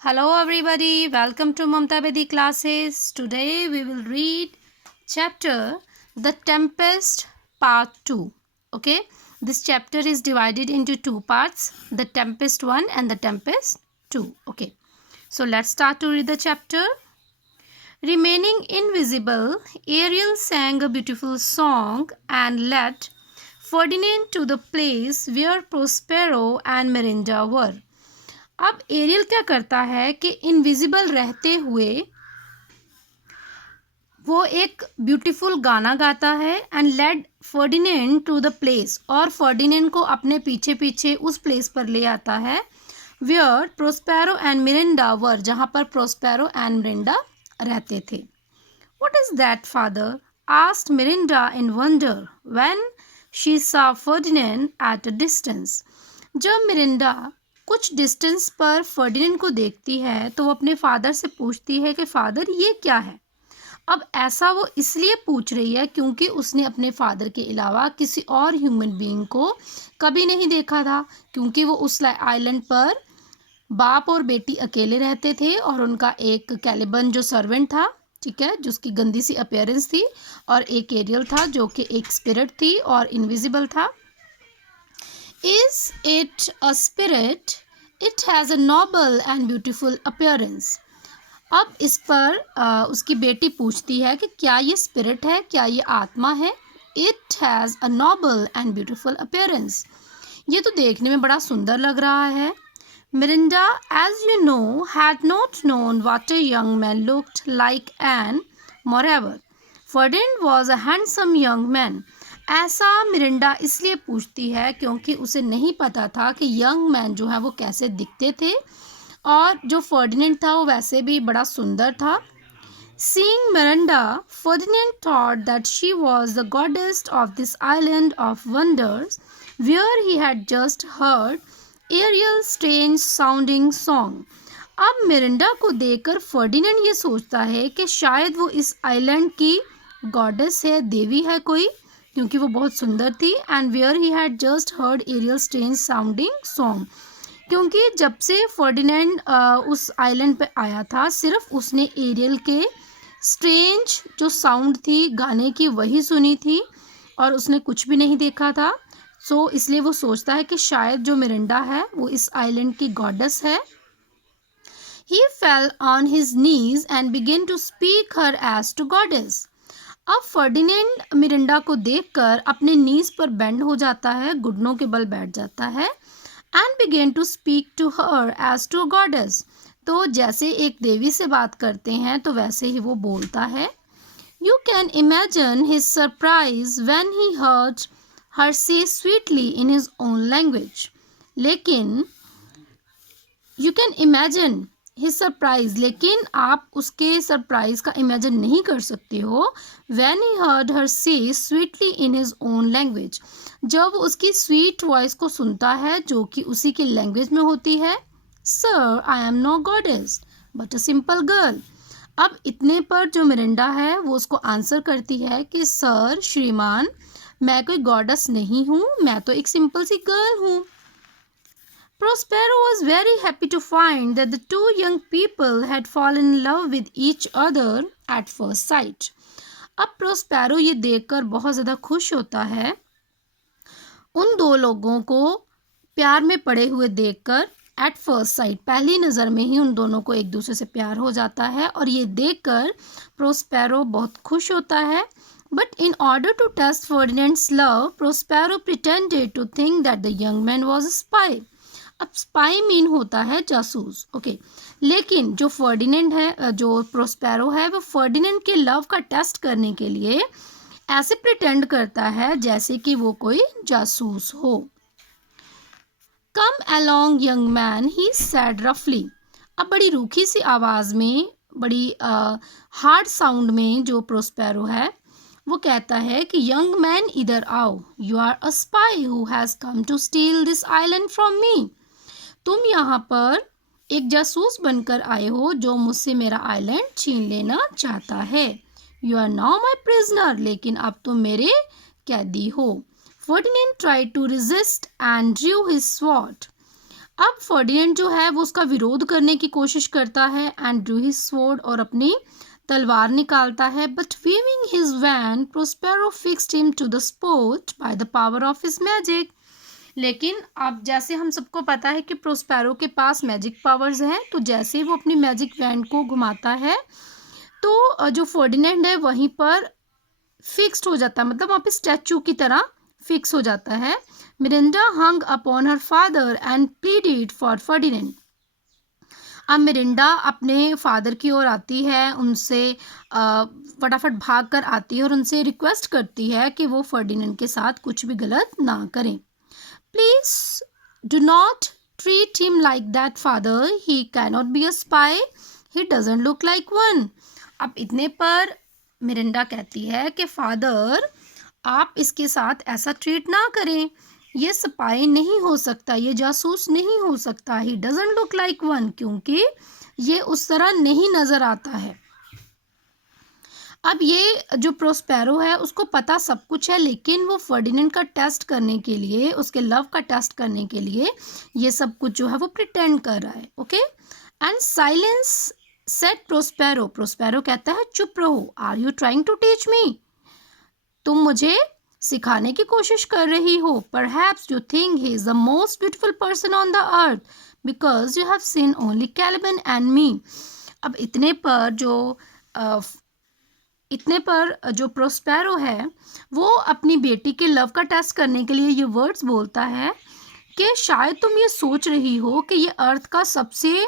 Hello everybody, welcome to Mamta Bedi classes. Today we will read chapter The Tempest part 2. Okay, this chapter is divided into two parts, The Tempest 1 and The Tempest 2. Okay, so let's start to read the chapter. Remaining invisible, Ariel sang a beautiful song and led Ferdinand to the place where Prospero and Miranda were. अब aerial क्या करता है कि invisible रहते हुए वो एक beautiful गाना गाता है and led Ferdinand to the place, और फर्डिनेंड को अपने पीछे पीछे उस प्लेस पर ले आता है वेयर प्रोस्पेरो एंड मिरिंडा वर, जहाँ पर प्रोस्पेरो एंड मिरिंडा रहते थे. What is that father asked Mirinda in wonder when she saw Ferdinand at a distance. जब मिरिंडा कुछ डिस्टेंस पर फर्डिनेंड को देखती है तो वो अपने फादर से पूछती है कि फादर ये क्या है. अब ऐसा वो इसलिए पूछ रही है क्योंकि उसने अपने फादर के अलावा किसी और ह्यूमन बीइंग को कभी नहीं देखा था, क्योंकि वो उस आइलैंड पर बाप और बेटी अकेले रहते थे और उनका एक कैलिबन जो सर्वेंट था, ठीक है, जिसकी गंदी सी अपीयरेंस थी, और एक एरियल था जो कि एक स्पिरिट थी और इनविजिबल था. Is it a spirit? It has a noble and beautiful appearance. अब इस पर उसकी बेटी पूछती है कि क्या ये स्पिरिट है, क्या ये आत्मा है. It has a noble and beautiful appearance. ये तो देखने में बड़ा सुंदर लग रहा है. Mirinda, as you know, had not known what a young man looked like, and moreover, Ferdinand was a handsome young man. ऐसा मिरिंडा इसलिए पूछती है क्योंकि उसे नहीं पता था कि यंग मैन जो है वो कैसे दिखते थे, और जो फर्डिनेंड था वो वैसे भी बड़ा सुंदर था. Seeing Miranda, Ferdinand thought that she was the goddess of this island of wonders where he had just heard Ariel's strange sounding song. अब मिरिंडा को देखकर फर्डिनेंड ये सोचता है कि शायद वो इस आइलैंड की गॉडेस है, देवी है कोई, क्योंकि वो बहुत सुंदर थी. And where he had just heard Ariel strange sounding song, क्योंकि जब से फर्डिनेंड उस आइलैंड पे आया था सिर्फ उसने एरियल के स्ट्रेंज जो साउंड थी गाने की वही सुनी थी और उसने कुछ भी नहीं देखा था. सो इसलिए वो सोचता है कि शायद जो मिरिंडा है वो इस आइलैंड की गॉडेस है. He fell on his knees and began to speak her as to goddess. अब फर्डिनेंड मिरिंडा को देखकर अपने नीज पर बेंड हो जाता है, घुटनों के बल बैठ जाता है, and began to speak to her as to a goddess. तो जैसे एक देवी से बात करते हैं तो वैसे ही वो बोलता है. You can imagine his surprise when he heard her से sweetly in his own language. लेकिन you can imagine his surprise, लेकिन आप उसके सरप्राइज का इमेजिन नहीं कर सकते हो. व्हेन ही हर्ड हर से sweetly in his own language, जब उसकी स्वीट वॉइस को सुनता है जो कि उसी की लैंग्वेज में होती है. Sir, I am no goddess but a simple girl. अब इतने पर जो मिरिंडा है वो उसको आंसर करती है कि सर, श्रीमान, मैं कोई गॉडेस नहीं हूँ, मैं तो एक सिंपल सी गर्ल हूँ. Prospero was very happy to find that the two young people had fallen in love with each other at first sight. अब प्रोस्पेरो ये देखकर बहुत ज़्यादा खुश होता है उन दो लोगों को प्यार में पड़े हुए देखकर. एट फर्स्ट साइट, पहली नज़र में ही उन दोनों को एक दूसरे से प्यार हो जाता है, और ये देखकर प्रोस्पेरो बहुत खुश होता है. But in order to test Ferdinand's love, Prospero pretended to think that the young man was a spy. अब स्पाई मीन होता है जासूस, ओके. लेकिन जो फर्डिनेंड है, जो प्रोस्पेरो है, वो फर्डिनेंड के लव का टेस्ट करने के लिए ऐसे प्रिटेंड करता है जैसे कि वो कोई जासूस हो. कम अलोंग यंग मैन, ही सैड रफली. अब बड़ी रूखी सी आवाज़ में, बड़ी हार्ड साउंड में जो प्रोस्पेरो है वो कहता है कि यंग मैन, इधर आओ. You are a spy who has come to steal this island from me. तुम यहाँ पर एक जासूस बनकर आए हो जो मुझसे मेरा आइलैंड छीन लेना चाहता है. You are now my prisoner, लेकिन अब तुम मेरे कैदी हो. Ferdinand tried to resist and drew his sword. अब फर्डिनेंड जो है वो उसका विरोध करने की कोशिश करता है एंड ड्रू हिज स्वॉर्ड, और अपनी तलवार निकालता है, but waving his wand Prospero fixed him to the spot by the power of his magic. लेकिन अब जैसे हम सबको पता है कि प्रोस्पेरो के पास मैजिक पावर्स हैं, तो जैसे ही वो अपनी मैजिक वैन को घुमाता है तो जो फर्डिनेंड है वहीं पर फिक्स्ड हो जाता है, मतलब वहाँ पे स्टैचू की तरह फिक्स हो जाता है। Mirinda hung upon her father and pleaded for Ferdinand. अब मिरिंडा अपने फादर की ओर आती है, उनसे फटाफट भाग कर आती है और उनसे रिक्वेस्ट करती है कि वो फर्डिनेंड के साथ कुछ भी गलत ना करें। Please do not treat him like that father, he cannot be a spy, he doesn't look like one. अब इतने पर मिरिंडा कहती है कि फादर आप इसके साथ ऐसा ट्रीट ना करें, ये स्पाई नहीं हो सकता, ये जासूस नहीं हो सकता, he doesn't look like one, क्योंकि ये उस तरह नहीं नजर आता है। अब ये जो प्रोस्पेरो है उसको पता सब कुछ है, लेकिन वो फर्डिनेंड का टेस्ट करने के लिए, उसके लव का टेस्ट करने के लिए ये सब कुछ जो है वो प्रिटेंड कर रहा है। Okay, and silence said Prospero. Prospero कहता है चुप रहो, are you trying to teach me, तुम मुझे सिखाने की कोशिश कर रही हो। Perhaps you think he is the most beautiful person on the earth because you have seen only Caliban and me. अब इतने पर जो प्रोस्पेरो है वो अपनी बेटी के लव का टेस्ट करने के लिए ये वर्ड्स बोलता है कि शायद तुम ये सोच रही हो कि ये अर्थ का सबसे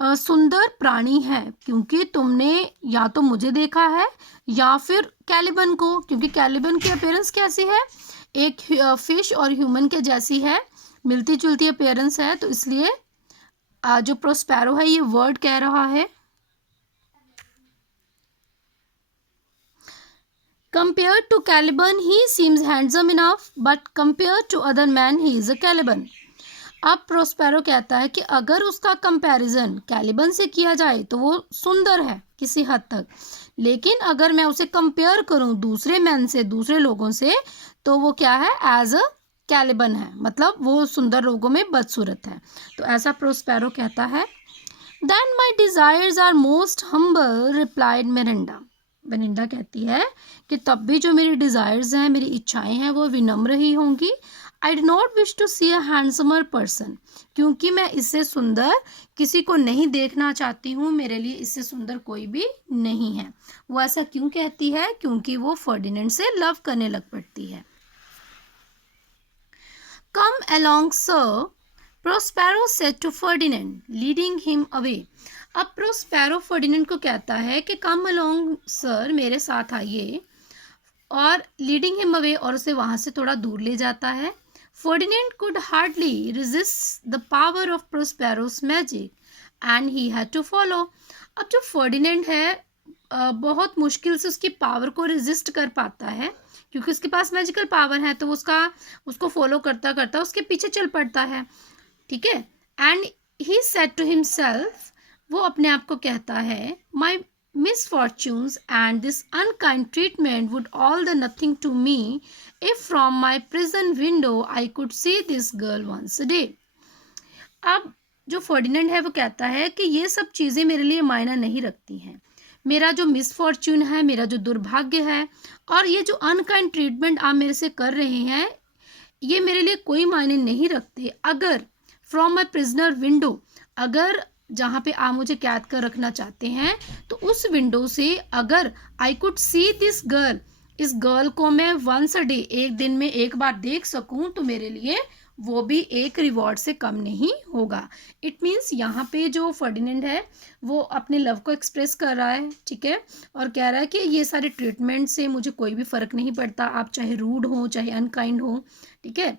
सुंदर प्राणी है, क्योंकि तुमने या तो मुझे देखा है या फिर कैलिबन को, क्योंकि कैलिबन की अपीयरेंस कैसी है, एक फिश और ह्यूमन के जैसी है, मिलती जुलती अपीयरेंस है, तो इसलिए जो प्रोस्पेरो है ये वर्ड कह रहा है। Compared to Caliban, he seems handsome enough, but compared to other men, he is a Caliban. अब प्रोस्पेरो कहता है कि अगर उसका कंपैरिजन कैलिबन से किया जाए तो वो सुंदर है किसी हद तक, लेकिन अगर मैं उसे कंपेयर करूं दूसरे मैन से, दूसरे लोगों से, तो वो क्या है, एज अ कैलिबन है, मतलब वो सुंदर लोगों में बदसूरत है। तो ऐसा प्रोस्पेरो कहता है। Then my desires are most humble, replied Miranda. Miranda कहती है कि तब भी जो मेरी डिज़ायर्स हैं, मेरी इच्छाएं हैं, वो विनम्र ही होंगी। I do not wish to see a handsomer person, क्योंकि मैं इससे सुंदर किसी को नहीं देखना चाहती हूँ, मेरे लिए इससे सुंदर कोई भी नहीं है। वो ऐसा क्यों कहती है, क्योंकि वो फर्डिनेंड से लव करने लग पड़ती है। Come along sir, Prospero said to Ferdinand, leading him away. अब प्रोस्पेरो फर्डिनेंड को कहता है कि कम अलोंग सर, मेरे साथ आइए, और लीडिंग हिम अवे, और उसे वहाँ से थोड़ा दूर ले जाता है। Ferdinand could hardly resist the power of Prospero's magic and he had to follow. अब जो फर्डिनेंड है बहुत मुश्किल से उसकी पावर को रेजिस्ट कर पाता है, क्योंकि उसके पास मैजिकल पावर है, तो उसको फॉलो करता करता उसके पीछे चल पड़ता है। ठीक है, and he said to himself, वो अपने आप को कहता है, माई misfortunes and this unkind treatment would all the nothing to me if from my prison window I could see this girl once a day. अब जो फर्डिनेंड है वो कहता है कि ये सब चीज़ें मेरे लिए मायना नहीं रखती हैं, मेरा जो मिसफॉर्च्यून है, मेरा जो दुर्भाग्य है, और ये जो अनकाइंड ट्रीटमेंट आप मेरे से कर रहे हैं, ये मेरे लिए कोई मायने नहीं रखते। अगर फ्रॉम माई प्रिजनर विंडो, अगर जहाँ पे आप मुझे कैद कर रखना चाहते हैं, तो उस विंडो से अगर I could see this girl, इस गर्ल को मैं वंस अ डे, एक दिन में एक बार देख सकूं, तो मेरे लिए वो भी एक रिवॉर्ड से कम नहीं होगा। इट मीन्स यहाँ पे जो फर्डिनेंड है वो अपने लव को एक्सप्रेस कर रहा है, ठीक है, और कह रहा है कि ये सारे ट्रीटमेंट से मुझे कोई भी फ़र्क नहीं पड़ता, आप चाहे रूड हो चाहे अनकाइंड हो, ठीक है,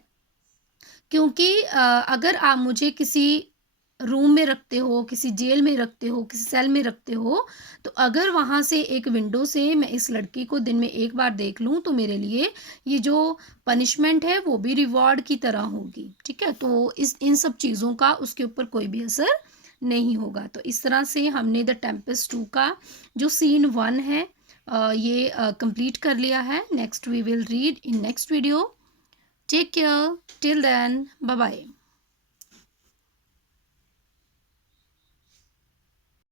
क्योंकि अगर आप मुझे किसी रूम में रखते हो, किसी जेल में रखते हो, किसी सेल में रखते हो, तो अगर वहाँ से एक विंडो से मैं इस लड़की को दिन में एक बार देख लूँ, तो मेरे लिए ये जो पनिशमेंट है वो भी रिवॉर्ड की तरह होगी। ठीक है, तो इन सब चीज़ों का उसके ऊपर कोई भी असर नहीं होगा। तो इस तरह से हमने द टेम्पेस्ट 2 का जो सीन 1 है ये कंप्लीट कर लिया है। Next we will read in next video. Take care, till then, bye bye.